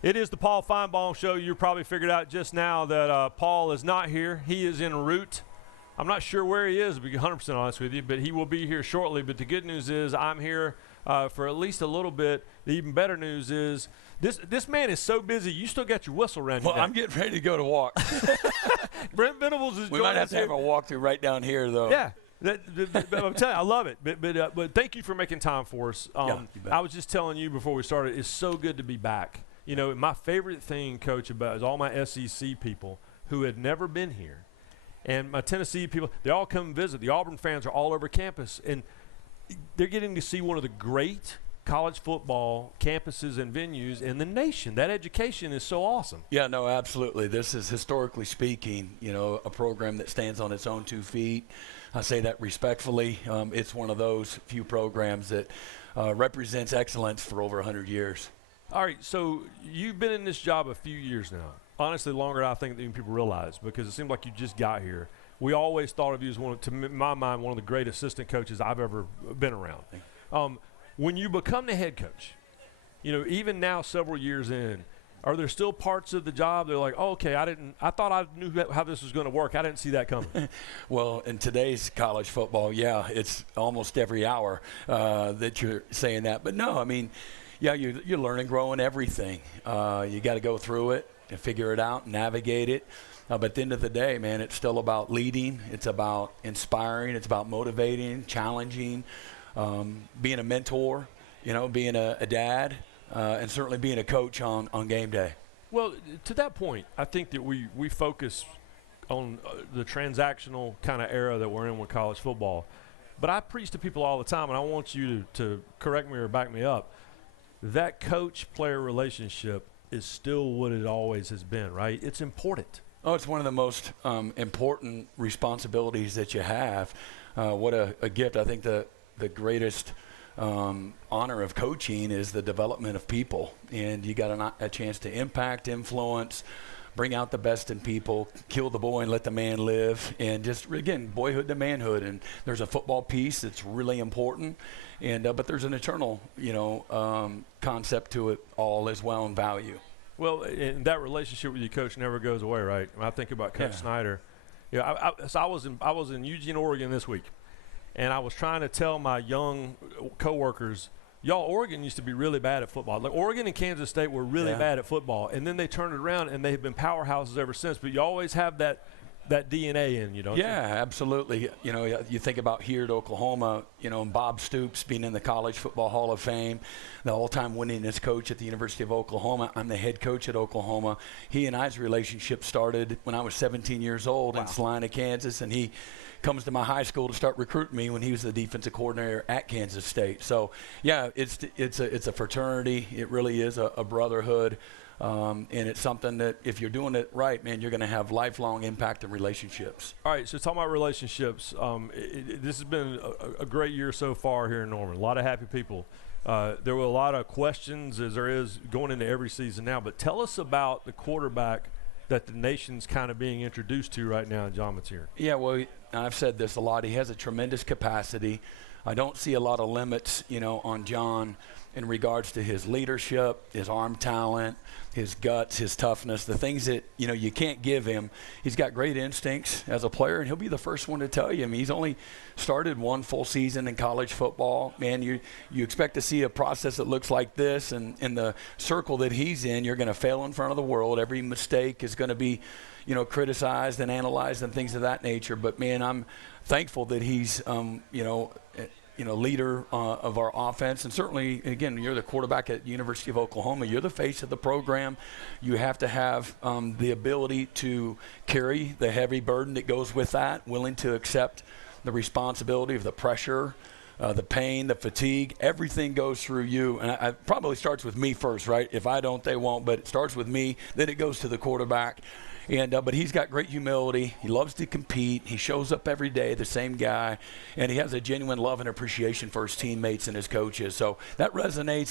It is the Paul Finebaum Show. You probably figured out just now that Paul is not here. He is en route. I'm not sure where he is, to be 100% honest with you, but he will be here shortly. But the good news is I'm here for at least a little bit. The even better news is this man is so busy, you still got your whistle around your neck. Well, I'm getting ready to go to walk. Brent Venables is We might have to have a walkthrough right down here, though. Yeah. I'm telling you, I love it. But thank you for making time for us. I was just telling you before we started, it's so good to be back. You know, my favorite thing, Coach, about is all my SEC people who had never been here. And my Tennessee people, they all come and visit. The Auburn fans are all over campus. And they're getting to see one of the great college football campuses and venues in the nation. That education is so awesome. Yeah, no, absolutely. This is, historically speaking, you know, a program that stands on its own 2 feet. I say that respectfully. It's one of those few programs that represents excellence for over 100 years. All right, so you've been in this job a few years now. Honestly, longer than I think than people realize, because it seems like you just got here. We always thought of you as to my mind, one of the great assistant coaches I've ever been around. When you become the head coach, you know, even now several years in, are there still parts of the job they're like, oh, okay, I thought I knew how this was going to work. I didn't see that coming. Well, in today's college football, yeah, it's almost every hour that you're saying that. But no, I mean, yeah, you're learning, growing everything. You got to go through it and figure it out, navigate it. But at the end of the day, man, it's still about leading. It's about inspiring. It's about motivating, challenging, being a mentor, you know, being a dad, and certainly being a coach on game day. Well, to that point, I think that we focus on the transactional kind of era that we're in with college football. But I preach to people all the time, and I want you to correct me or back me up. That coach-player relationship is still what it always has been, right? It's important. Oh, it's one of the most important responsibilities that you have. What a gift. I think the greatest honor of coaching is the development of people. And you got a chance to impact, influence, bring out the best in people, kill the boy and let the man live, and just, again, boyhood to manhood. And there's a football piece that's really important. And but there's an eternal, you know, concept to it all as well, and value. Well, and that relationship with your coach never goes away, right? When I think about Coach Snyder, so I was in Eugene, Oregon this week, and I was trying to tell my young coworkers, y'all, Oregon used to be really bad at football. Like Oregon and Kansas State were really bad at football, and then they turned it around, and they've been powerhouses ever since. But you always have that DNA in you, don't you? Yeah, absolutely. You know, you think about here at Oklahoma, you know, Bob Stoops being in the College Football Hall of Fame, the all-time winningest coach at the University of Oklahoma. I'm the head coach at Oklahoma. He and I's relationship started when I was 17 years old in Salina, Kansas, and he comes to my high school to start recruiting me when he was the defensive coordinator at Kansas State. So, yeah, it's a fraternity. It really is a brotherhood. And it's something that if you're doing it right, man, you're going to have lifelong impact in relationships. All right, so talking about relationships, this has been a great year so far here in Norman. A lot of happy people. There were a lot of questions, as there is going into every season now. But tell us about the quarterback that the nation's kind of being introduced to right now in John Mateer. Yeah, well, I've said this a lot. He has a tremendous capacity. I don't see a lot of limits, you know, on John in regards to his leadership, his arm talent, his guts, his toughness, the things that, you know, you can't give him. He's got great instincts as a player, and he'll be the first one to tell you. I mean, he's only started one full season in college football. Man, you expect to see a process that looks like this, and in the circle that he's in, you're going to fail in front of the world. Every mistake is going to be, you know, criticized and analyzed and things of that nature. But, man, I'm thankful that he's, leader of our offense. And certainly, again, you're the quarterback at University of Oklahoma. You're the face of the program. You have to have the ability to carry the heavy burden that goes with that, willing to accept the responsibility of the pressure, the pain, the fatigue. Everything goes through you. And it probably starts with me first, right? If I don't, they won't. But it starts with me. Then it goes to the quarterback. And but he's got great humility. He loves to compete. He shows up every day, the same guy, and he has a genuine love and appreciation for his teammates and his coaches. So that resonates.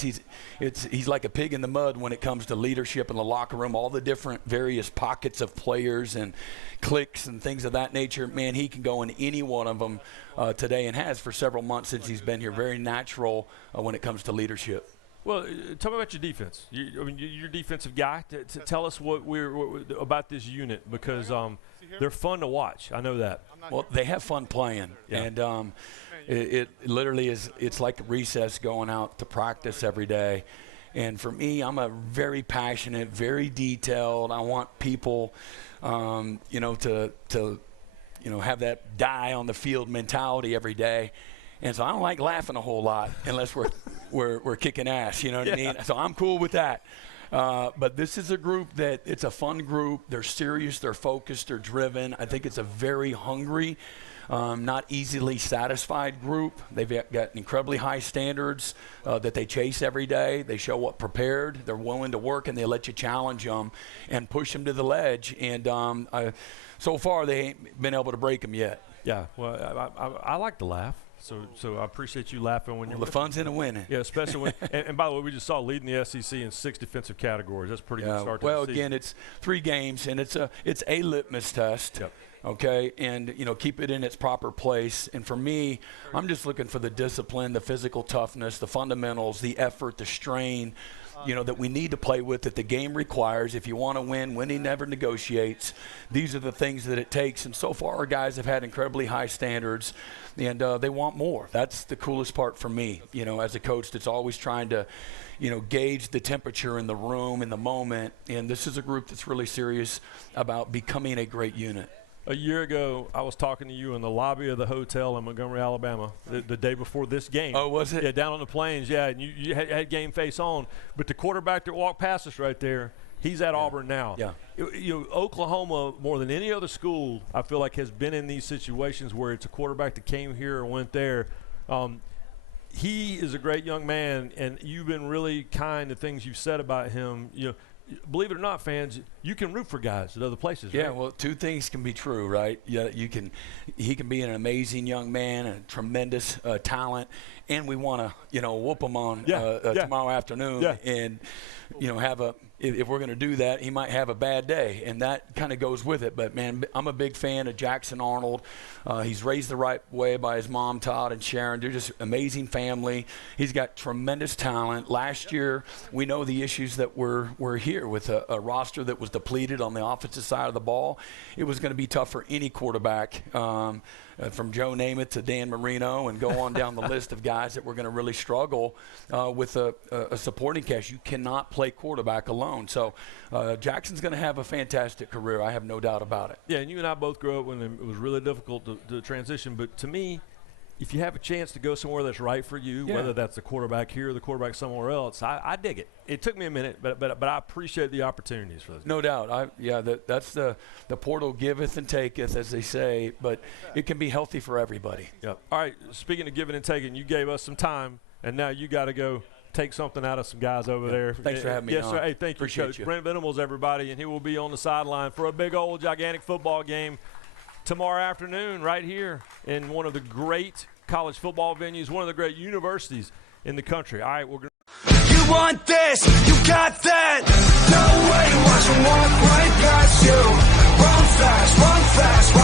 He's like a pig in the mud when it comes to leadership in the locker room. All the different various pockets of players and cliques and things of that nature. Man, he can go in any one of them today, and has for several months since he's been here. Very natural when it comes to leadership. Well, tell me about your defense. You're a defensive guy. Tell us what about this unit, because they're fun to watch. I know that. Well, they have fun playing, and it literally is. It's like recess going out to practice every day. And for me, I'm a very passionate, very detailed. I want people, to have that die on the field mentality every day. And so I don't like laughing a whole lot unless we're kicking ass, you know what I mean? So I'm cool with that. But this is a group it's a fun group. They're serious, they're focused, they're driven. I think it's a very hungry, not easily satisfied group. They've got incredibly high standards that they chase every day. They show up prepared. They're willing to work, and they let you challenge them and push them to the ledge. And so far, they ain't been able to break them yet. Yeah, well, I like to laugh. So I appreciate you laughing when you're. The fun's in the winning. Yeah, especially when. and by the way, we just saw leading the SEC in 6 defensive categories. That's pretty good start to the season. Well, again, it's 3 games, and it's a litmus test. Yep. Okay, and keep it in its proper place. And for me, I'm just looking for the discipline, the physical toughness, the fundamentals, the effort, the strain, that we need to play with, that the game requires. If you want to win, winning never negotiates. These are the things that it takes. And so far, our guys have had incredibly high standards, and they want more. That's the coolest part for me, as a coach that's always trying to, gauge the temperature in the room, in the moment. And this is a group that's really serious about becoming a great unit. A year ago, I was talking to you in the lobby of the hotel in Montgomery, Alabama, the day before this game. Oh, was it? Yeah, down on the plains, yeah, and you had game face on. But the quarterback that walked past us right there, he's at Auburn now. Yeah. Oklahoma, more than any other school, I feel like, has been in these situations where it's a quarterback that came here or went there. He is a great young man, and you've been really kind to things you've said about him. Believe it or not, fans, you can root for guys at other places, right? Yeah, well, 2 things can be true, right? Yeah, he can be an amazing young man, a tremendous talent, and we want to, whoop him on tomorrow afternoon, and have if we're going to do that, he might have a bad day, and that kind of goes with it. But man, I'm a big fan of Jackson Arnold. He's raised the right way by his mom, Todd and Sharon. They're just amazing family. He's got tremendous talent. Last year, we know the issues that were here with a roster that was depleted on the offensive side of the ball. It was going to be tough for any quarterback, from Joe Namath to Dan Marino, and go on down the list of guys that were going to really struggle with a supporting cast. You cannot play quarterback alone. So Jackson's going to have a fantastic career. I have no doubt about it. Yeah, and you and I both grew up when it was really difficult to transition. But to me, if you have a chance to go somewhere that's right for you, whether that's the quarterback here or the quarterback somewhere else, I dig it. It took me a minute, but I appreciate the opportunities for this. No doubt. That's the portal giveth and taketh, as they say, but it can be healthy for everybody. Yep. All right, speaking of giving and taking, you gave us some time, and now you got to go take something out of some guys over there. Thanks for having me on. Yes, sir. Hey, thank you, Coach. Brent Venables, everybody, and he will be on the sideline for a big old gigantic football game tomorrow afternoon right here in one of the great college football venues, one of the great universities in the country. All right, we're going to. You want this, you got that. No way, watch them walk right past you. Run fast, run fast.